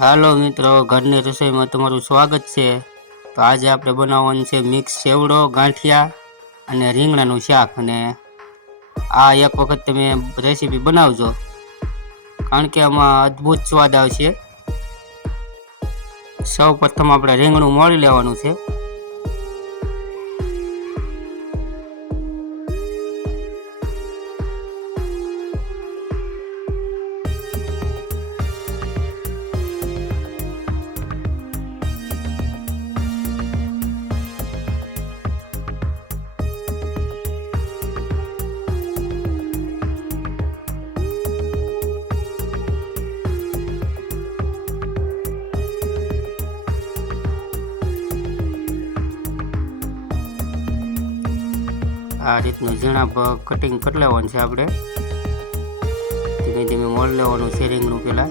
હાલો મિત્રો, ઘરની રસોઈમાં તમારું સ્વાગત છે. તો આજે આપણે બનાવવાનું છે મિક્સ સેવડો ગાંઠિયા અને રીંગણાનું શાક. અને આ એક વખત તમે રેસીપી બનાવજો, કારણ કે આમાં અદ્ભુત સ્વાદ આવશે. સૌ પ્રથમ આપણે રીંગણું મોળી લેવાનું છે. આ રીતનું ઝીણા કટિંગ કરી લેવાનું છે આપણે. ધીમે ધીમે મોળ લેવાનું શેરિંગનું પહેલાં.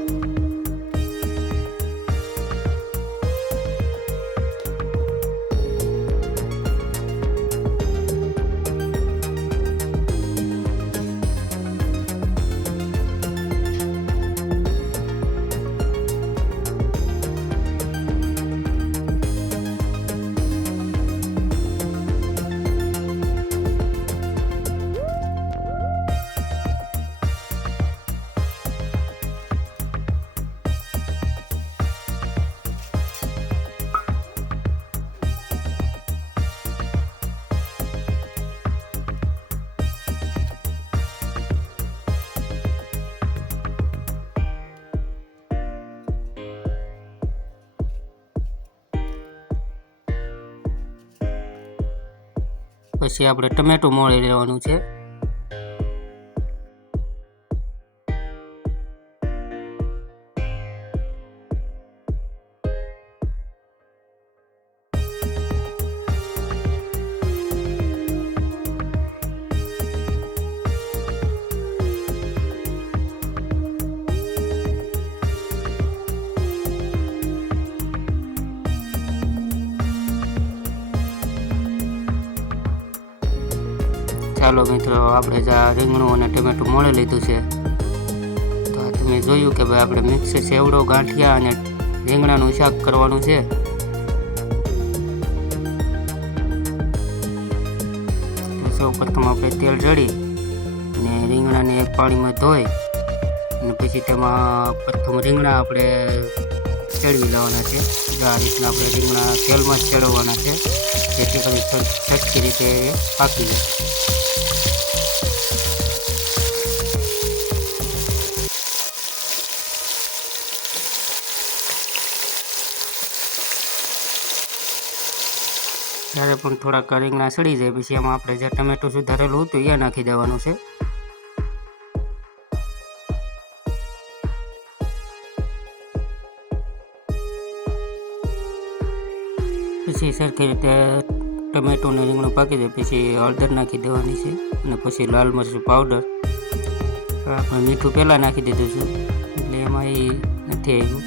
પછી આપણે ટમેટું મોળી લેવાનું છે. ચાલો મિત્રો, આપણે જે આ રીંગણું અને ટમેટું મળી લીધું છે. તો તમે જોયું કે ભાઈ આપણે મિક્સ સેવડો, ગાંઠિયા અને રીંગણાનું શાક કરવાનું છે. સૌ પ્રથમ આપણે તેલ જડી અને રીંગણાને એક પાણીમાં ધોઈ અને પછી તેમાં પ્રથમ રીંગણા આપણે ચડવી લેવાના છે. આ રીતના આપણે રીંગણા તેલમાં જ ચડવવાના છે. જેથી કરી સરખી રીતે પાકી જાય. જ્યારે પણ થોડાક રીંગણા સડી જાય, પછી એમાં આપણે જે ટમેટું સુધારેલું હતું એ નાખી દેવાનું છે. પછી સરખી રીતે ટમેટો ને રીંગણું પાકી જાય પછી હળદર નાખી દેવાની છે અને પછી લાલ મરચું પાવડર આપણે મીઠું પહેલાં નાખી દીધું છે, એટલે એમાં એ નથી આવ્યું.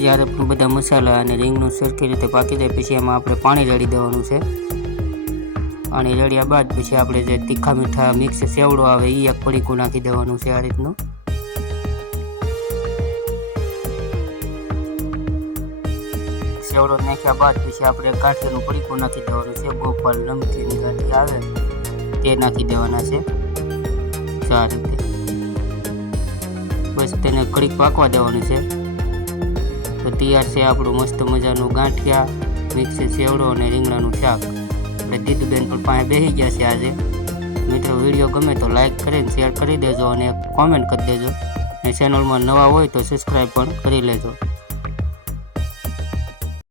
જ્યારે પણ બધા મસાલા અને રીંગનું સરખી રીતે પાકી જાય, પછી એમાં આપણે પાણી રેડી દેવાનું છે. પાણી રેડ્યા બાદ પછી આપણે જે તીખા મીઠા મિક્સ સેવડો આવે એ એક પડીકું નાખી દેવાનું છે આ રીતનું. સેવડો નાખ્યા બાદ પછી આપણે કાઠીનું પડીકું નાખી દેવાનું છે. ગોપાલ નમકીન ગાંઠી આવે. તે નાખી દેવાના છે. આ રીતે. બસ તેને કડીક પાકવા દેવાનું છે. તો તૈયાર છે આપણું મસ્ત મજાનું ગાંઠિયા, મિક્સ સેવડો અને રીંગણાનું શાક. આપણે દીદુબેન પણ પાસે બેસી ગયા છે આજે. મિત્રો, વીડિયો ગમે તો લાઇક કરીને શેર કરી દેજો અને કોમેન્ટ કરી દેજો. અને ચેનલમાં નવા હોય તો સબસ્ક્રાઈબ પણ કરી લેજો.